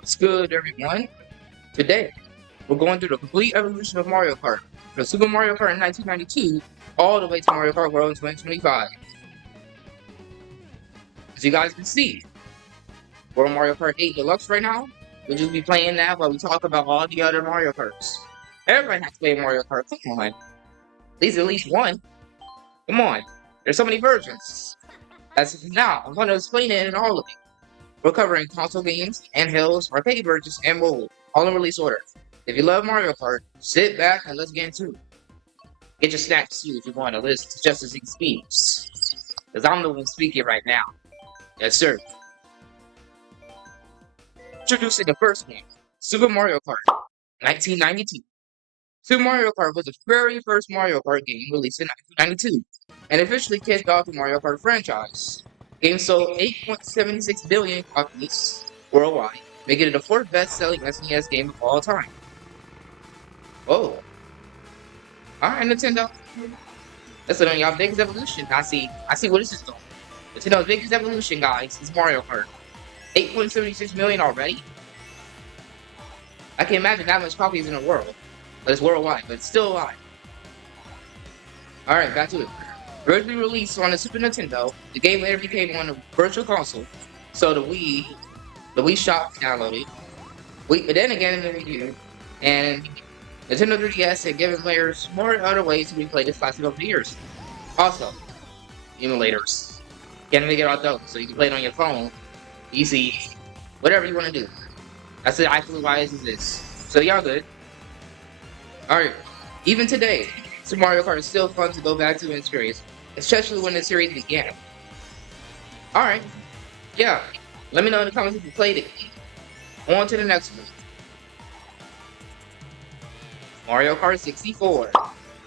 What's good, everyone? Today, we're going through the complete evolution of Mario Kart, from Super Mario Kart in 1992 all the way to Mario Kart World in 2025. As you guys can see, we're on Mario Kart 8 Deluxe right now. We'll just be playing that while we talk about all the other Mario Karts. Everybody has to play Mario Kart. Come on. At least one. Come on. There's so many versions. As of now, I'm going to explain it in all of it. We're covering console games, handhelds, arcade versions, and mobile, all in release order. If you love Mario Kart, sit back and let's get into it. Get your snacks too if you want to listen to just as he speaks. Because I'm the one speaking right now. Yes, sir. Introducing the first one, Super Mario Kart, 1992. Super Mario Kart was the very first Mario Kart game released in 1992 and officially kicked off the Mario Kart franchise. The game sold 8.76 billion copies worldwide, making it the fourth best-selling SNES game of all time. Oh, all right, Nintendo. That's on y'all biggest evolution. I see what this is doing. Nintendo's biggest evolution, guys, is Mario Kart. 8.76 million already? I can imagine that much copies in the world. But it's worldwide, but it's still alive. Alright, back to it. Originally released on the Super Nintendo, the game later became on the Virtual Console. So the Wii Shop downloaded. But then again in the Wii U. And Nintendo 3DS had given players more other ways to replay this classic over the years. Also, emulators. Can't make it all dope, so you can play it on your phone. Easy. Whatever you want to do. That's actually why it exists. So y'all good. Alright. Even today, Super Mario Kart is still fun to go back to and experience, especially when the series began. Alright. Yeah. Let me know in the comments if you played it. On to the next one. Mario Kart 64,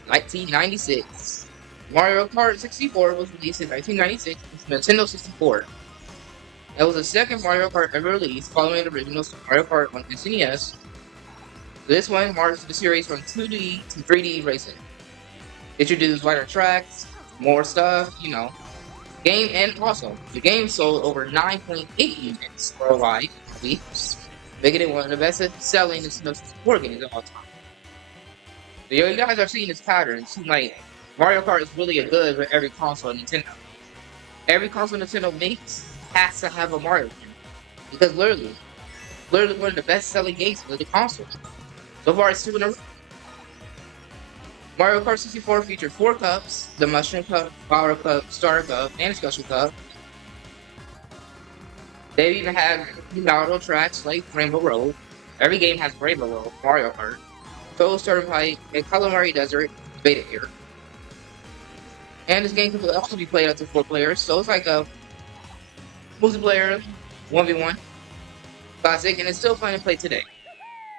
1996. Mario Kart 64 was released in 1996 with Nintendo 64. It was the second Mario Kart ever released following the original Super Mario Kart on SNES. This one marks the series from 2D to 3D racing. Introduced wider tracks, more stuff, Game and also, the game sold over 9.8 units worldwide weeks, making it one of the best-selling Nintendo 64 games of all time. So you guys are seeing this pattern. It seems like Mario Kart is really a good for every console Nintendo. Every console Nintendo makes has to have a Mario game. Because literally one of the best-selling games for the console. So far, it's two in a row. Mario Kart 64 featured 4 cups: the Mushroom Cup, Power Cup, Star Cup, and Special Cup. They even had battle tracks like Rainbow Road. Every game has Rainbow Road, Mario Kart. Toad's Turnpike, and Calamari Desert, beta here. And this game can also be played up to 4 players, so it's like a multiplayer 1v1 classic, and it's still fun to play today.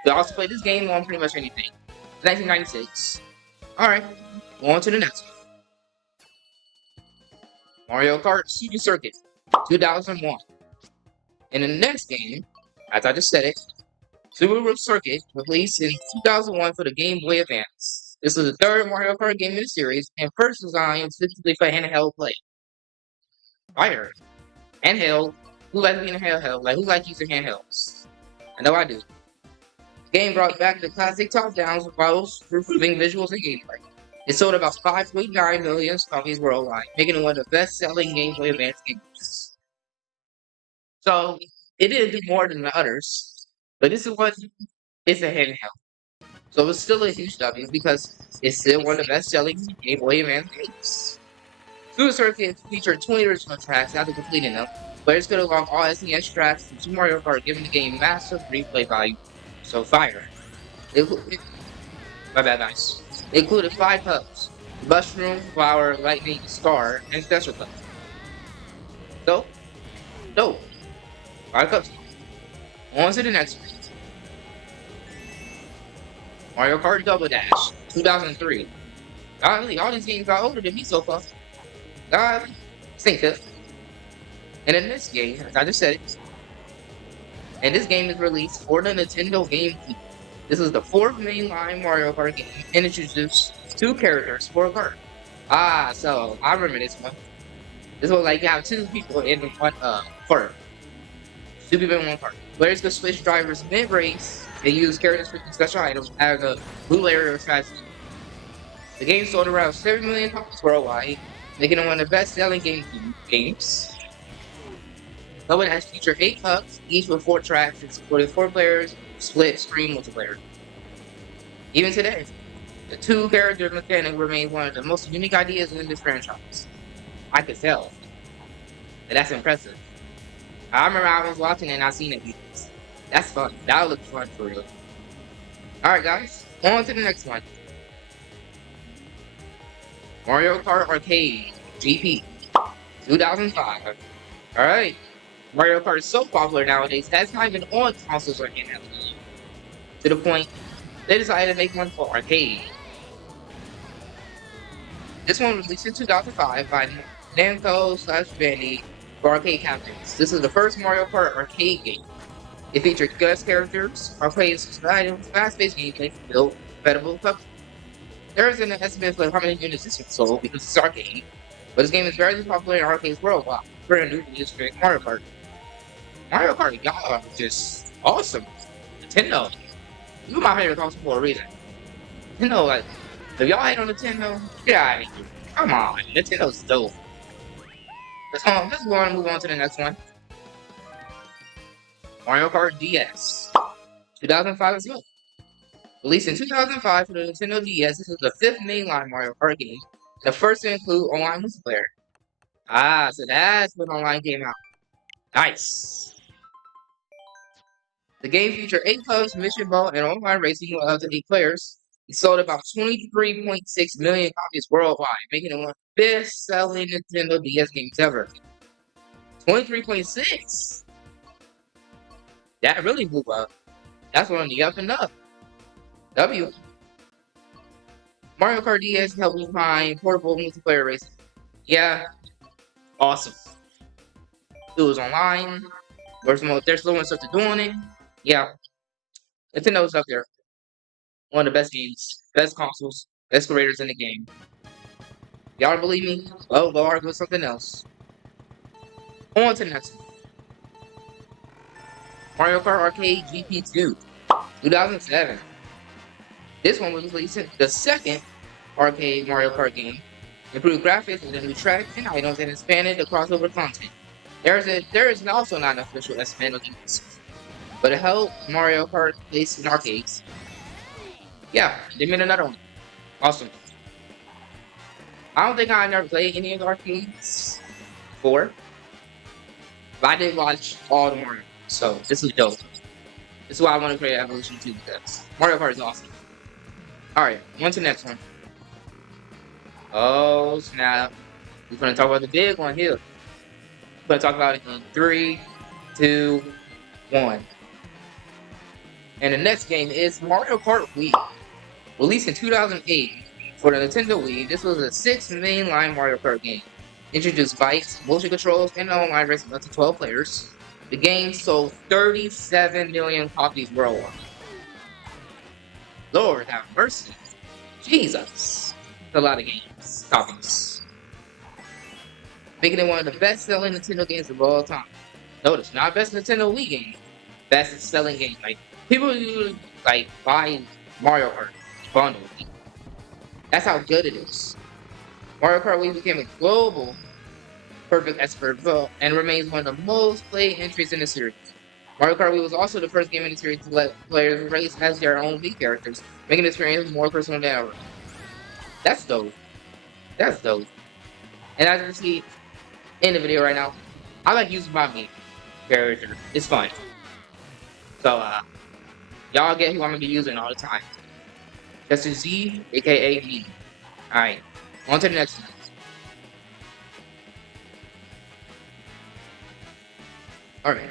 You can also play this game on pretty much anything. 1996. Alright, on to the next one. Mario Kart Super Circuit, 2001. In the next game, as I just said it, Super Circuit released in 2001 for the Game Boy Advance. This was the third Mario Kart game in the series and first designed specifically for handheld play. Fire. Handheld. Who likes being a handheld? Like, who likes using handhelds? I know I do. The game brought back the classic top-downs while improving visuals and gameplay. It sold about 5.9 million copies worldwide, making it one of the best-selling Game Boy Advance games. So, it didn't do more than the others, but this is what it's a handheld. So it's still a huge W because it's still one of the best-selling Game Boy Advance games. Super Circuit featured 20 original tracks after completing them. Players could unlock all SNES tracks from Super Mario Kart, giving the game massive replay value. So fire. My bad, nice. It included 5 hubs: Mushroom, Flower, Lightning, Star, and Special Cup. So, dope. 5 cups. On to the next one. Mario Kart Double Dash, 2003. Golly, all these games got older than me so far. God, think it. And in this game, as I just said it, and this game is released for the Nintendo GameCube. This is the 4th mainline Mario Kart game and introduced 2 characters for a kart. So I remember this one. This was like you have 2 people in one kart. Super Mario Kart. Players could switch drivers mid-race and use characters for special items as a blue layer of strategy. The game sold around 7 million copies worldwide, making it one of the best-selling games. Level has featured 8 hubs, each with 4 tracks, and supported 4 players split screen multiplayer. Even today, the 2 character mechanic remains one of the most unique ideas in this franchise. I could tell, and that's impressive. I remember I was watching it and I seen it. That's fun. That looks fun for real. Alright guys, on to the next one. Mario Kart Arcade GP 2005. Alright. Mario Kart is so popular nowadays that's not even on consoles or handhelds. To the point, they decided to make one for arcade. This one was released in 2005 by Namco/Bandai for arcade captains. This is the first Mario Kart arcade game. It featured guest characters, arcade items, fast-paced gameplay, built, compatible puzzles. There isn't an estimate for how many units this one sold because it's arcade, but this game is very popular in arcades worldwide. Brand new to this Mario Kart. Mario Kart, y'all are just awesome. Nintendo, you my favorite console for a reason. Nintendo, like, if y'all hate on Nintendo, get out of here. Come on, Nintendo's dope. Let's go on and move on to the next one. Mario Kart DS, 2005 as well. Released in 2005 for the Nintendo DS, this is the 5th mainline Mario Kart game, the first to include online multiplayer. Ah, so that's when online came out. Nice. The game featured 8 clubs, mission mode, and online racing with up to 8 players. It sold about 23.6 million copies worldwide, making it one of the best-selling Nintendo DS games ever. 23.6? That really blew up. That's one on the up and up. W. Mario Kart DS helped me find portable multiplayer racing. Yeah, awesome. It was online. There's still more stuff to do on it. Yeah, Nintendo's up there. One of the best games, best consoles, best creators in the game. Y'all don't believe me? Well, go argue with something else. On to the next one. Mario Kart Arcade GP2, 2007. This one was released the 2nd arcade Mario Kart game. Improved graphics with a new track and items and expanded the crossover content. There is also not an official estimate of this, but it helped Mario Kart place in arcades. Yeah, they made another one. Awesome. I don't think I never played any of the arcades before, but I did watch all the Mario. So this is dope. This is why I want to create Evolution 2 because Mario Kart is awesome. Alright, on to the next one. Oh snap. We're gonna talk about the big one here. We're gonna talk about it in 3, 2, 1. And the next game is Mario Kart Wii. Released in 2008 for the Nintendo Wii, this was a 6th mainline Mario Kart game. Introduced bikes, motion controls, and online racing up to 12 players. The game sold 37 million copies worldwide. Lord have mercy. Jesus. That's a lot of copies. Making it one of the best-selling Nintendo games of all time. Notice, not best Nintendo Wii game, best-selling game. Like, people usually, like, buy Mario Kart bundle. That's how good it is. Mario Kart Wii became a global perfect expert vote and remains one of the most played entries in the series. Mario Kart Wii was also the first game in the series to let players race as their own Wii characters, making the experience more personal than ever. That's dope. That's dope. And as you can see in the video right now, I like using my Wii character. It's fun. So, y'all get who I'm gonna be using all the time. That's a Z, aka me. Alright, on to the next one. Alright,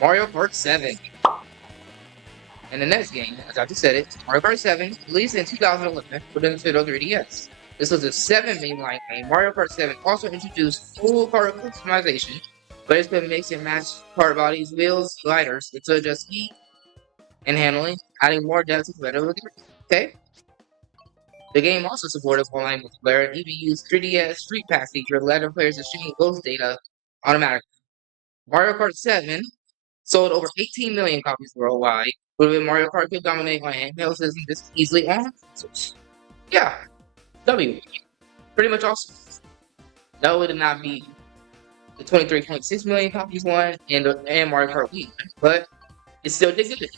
Mario Kart 7. And the next game, as I just said it, Mario Kart 7, released in 2011 for the Nintendo 3DS. This was a 7 mainline game. Mario Kart 7 also introduced full kart customization, but it's been mix and match kart bodies, wheels, gliders to adjust speed and handling, adding more depth to competitive. Okay? The game also supported online multiplayer and even used 3DS Street Pass feature, letting players exchange ghost data automatically. Mario Kart 7 Sold over 18 million copies worldwide. Would have been Mario Kart could dominate on handheld systems this easily on consoles. Yeah, W. Pretty much awesome. That would not be the 23.6 million copies one and Mario Kart Wii, but it still did good.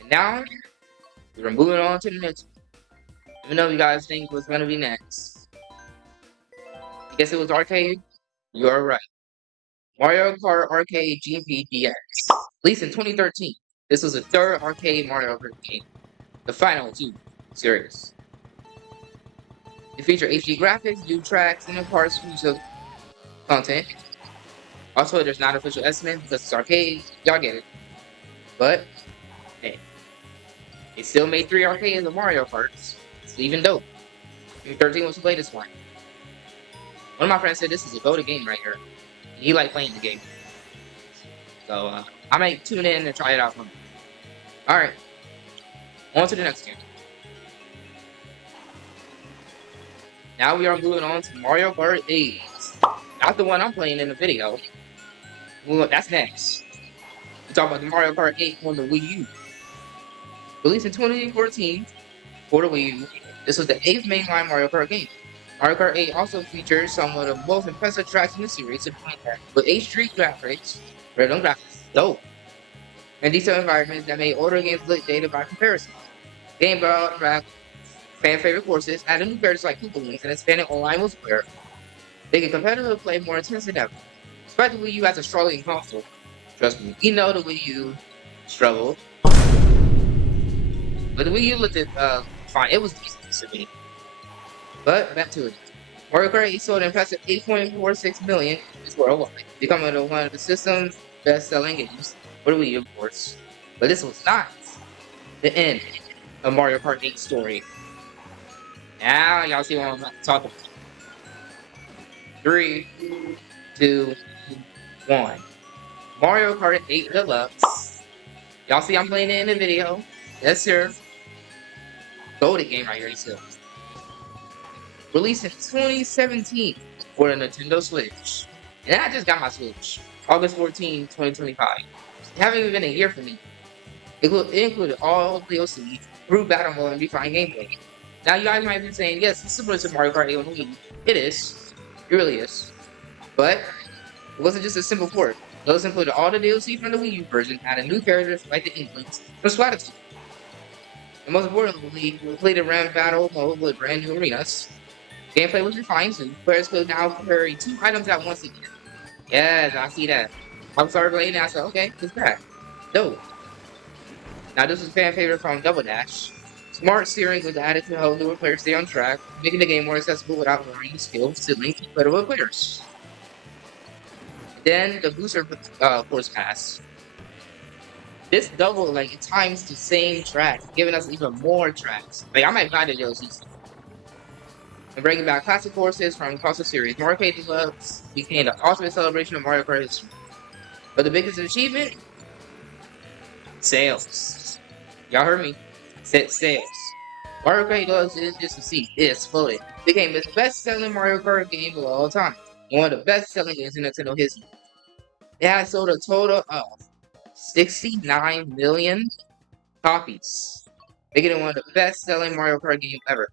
And now we're moving on to the next one. Even though you guys think what's gonna be next. I guess it was arcade? You're right. Mario Kart Arcade GP DS. Released in 2013. This was the third arcade Mario Kart game. The final two series. It featured HD graphics, new tracks, and of course, exclusive content. Also, there's not official estimate because it's arcade. Y'all get it. But, hey, they still made 3 arcades of Mario Karts. It's even dope. 2013 was the latest one. One of my friends said this is a go-to game right here. He liked playing the game. So, I might tune in and try it out. Alright, on to the next game. Now we are moving on to Mario Kart 8. Not the one I'm playing in the video. Well, that's next. We talk about the Mario Kart 8 on the Wii U. Released in 2014 for the Wii U, this was the 8th mainline Mario Kart game. Mario Kart 8 also features some of the most impressive tracks in the series, with HD graphics, rhythm graphics, dope, and detailed environments that made older games look dated by comparison. Game brought back fan favorite courses, added new characters like Koopa Links, and expanded online multiplayer, making competitive play more intense than ever. Despite the Wii U as a struggling console, trust me, we know the Wii U struggled, but the Wii U looked fine. It was decent to me. But back to it. Mario Kart 8 sold an impressive 8.46 million worldwide, becoming one of the system's best-selling games for the Wii U, of course. But this was not the end of Mario Kart 8's story. Now y'all see what I'm talking about. 3, 2, 1. Mario Kart 8 Deluxe. Y'all see I'm playing it in the video. Yes, sir. Goated game right here, still. Released in 2017 for the Nintendo Switch. And I just got my Switch. August 14, 2025. It haven't even been a year for me. It included all DLC, through battle mode, and refined gameplay. Now you guys might be saying, yes, it's similar to Mario Kart 8 on the Wii. It is. It really is. But it wasn't just a simple port. Those included all the DLC from the Wii U version, added new characters like the Inklings from Splatitude. And most importantly, we played a round battle mode with brand new arenas. Gameplay was refined too. Players could now carry 2 items at once again. Yes, I see that. I started playing and I said, okay, it's back. Dope. Now this is fan favorite from Double Dash. Smart steering was added to help newer players stay on track, making the game more accessible without learning skills to link with players. Then the booster course pass. This double it times the same track, giving us even more tracks. I might buy the DLC. And bringing back classic courses from across the series, Mario Kart Deluxe became the ultimate celebration of Mario Kart history. But the biggest achievement? Sales. Y'all heard me? Said sales. Mario Kart Deluxe didn't just succeed, it exploded. It became the best-selling Mario Kart game of all time. One of the best-selling games in Nintendo history. It has sold a total of 69 million copies, making it one of the best-selling Mario Kart games ever.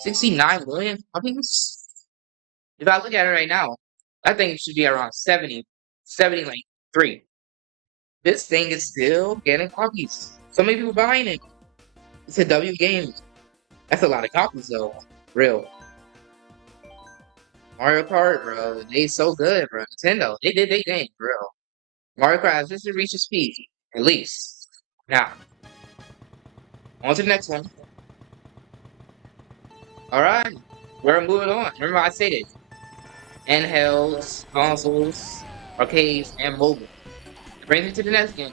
69 million copies? If I look at it right now, I think it should be around 70, 3. This thing is still getting copies. So many people buying it. It's a W game. That's a lot of copies though. Real. Mario Kart, bro. They so good, bro. Nintendo. They did their thing, bro. Mario Kart has just reached a speed. At least. Now. On to the next one. Alright. We're moving on. Remember I said it. Handhelds, consoles, arcades, and mobile. It brings me to the next game.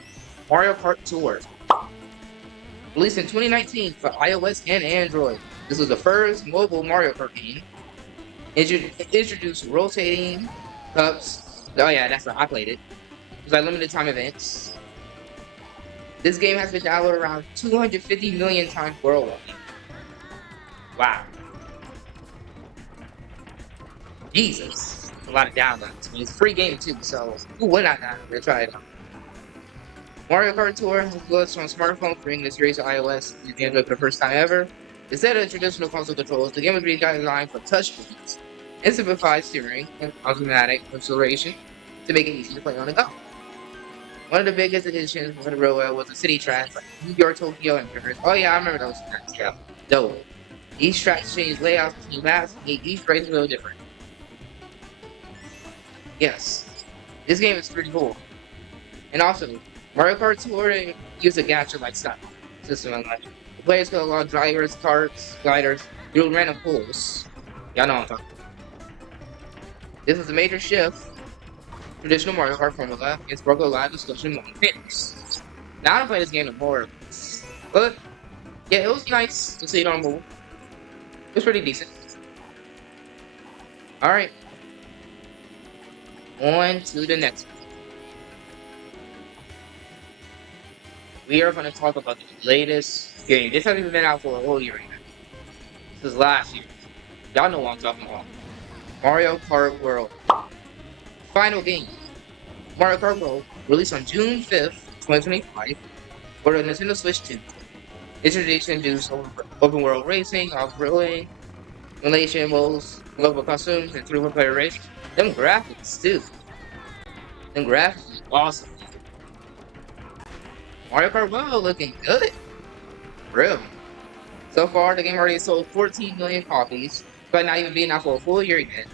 Mario Kart Tour. Released in 2019 for iOS and Android. This was the first mobile Mario Kart game. Introduced rotating cups. Oh yeah, that's right, I played it. It was like limited time events. This game has been downloaded around 250 million times worldwide. Wow. Jesus. a lot of downloads. I mean, it's a free game too, so who would not download it? Try it out. Mario Kart Tour has launched on smartphones, bringing the series to iOS and Android for the first time ever. Instead of traditional console controls, the game was redesigned for touchscreens and simplified steering and automatic acceleration to make it easy to play on the go. One of the biggest additions to the railway was the city tracks like New York, Tokyo, and Paris. Oh yeah, I remember those tracks. Yeah, dope. Each track changed layouts between maps, and each race was a little different. Yes, this game is pretty cool. And also, Mario Kart Tour used a gacha-like style system in life. The players could allow drivers, carts, gliders through random pools. Y'all know what I'm talking about. This was a major shift in traditional Mario Kart formula and sparked a lot of discussion among fans. Now I don't play this game anymore, but yeah, it was nice to see it on move. It was pretty decent. All right, on to the next one. We are going to talk about the latest game. This hasn't even been out for a whole year yet. This is last year. Y'all know what I'm talking about. Mario Kart World. Final game. Mario Kart World, released on June 5th, 2025, for the Nintendo Switch 2. This introduced open world racing, off-roading, Malaysian modes, global costumes, and 3-player race. Them graphics, too. Them graphics are awesome. Mario Kart World looking good. Real. So far, the game already sold 14 million copies, but not even being out for a full year yet.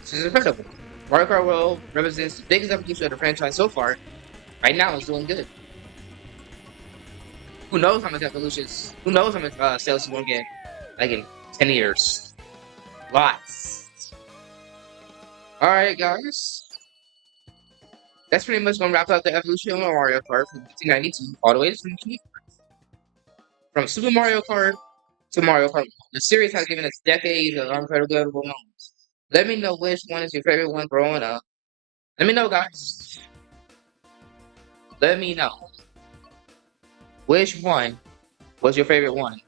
This is incredible. Mario Kart World represents the biggest evolution of the franchise so far. Right now, it's doing good. Who knows how much evolutions? Who knows how much sales you won't get like in 10 years? Lots. All right, guys. That's pretty much gonna wrap up the evolution of Mario Kart from 1992 all the way to 2020. From Super Mario Kart to Mario Kart, the series has given us decades of unforgettable moments. Let me know which one is your favorite one growing up. Let me know, guys. Let me know which one was your favorite one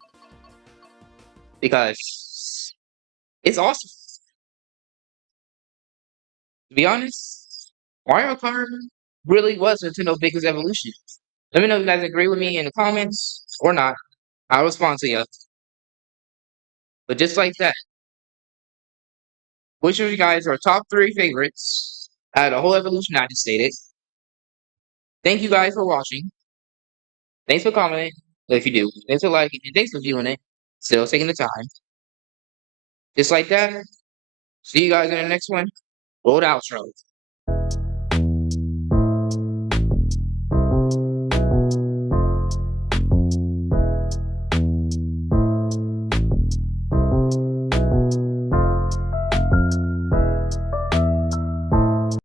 because it's awesome. To be honest, Mario Kart really was Nintendo's biggest evolution. Let me know if you guys agree with me in the comments or not. I'll respond to you. But just like that, which of you guys are top three favorites out of the whole evolution I just stated? Thank you guys for watching. Thanks for commenting. If you do, thanks for liking and thanks for viewing it. Still taking the time. Just like that. See you guys in the next one. Roll outro.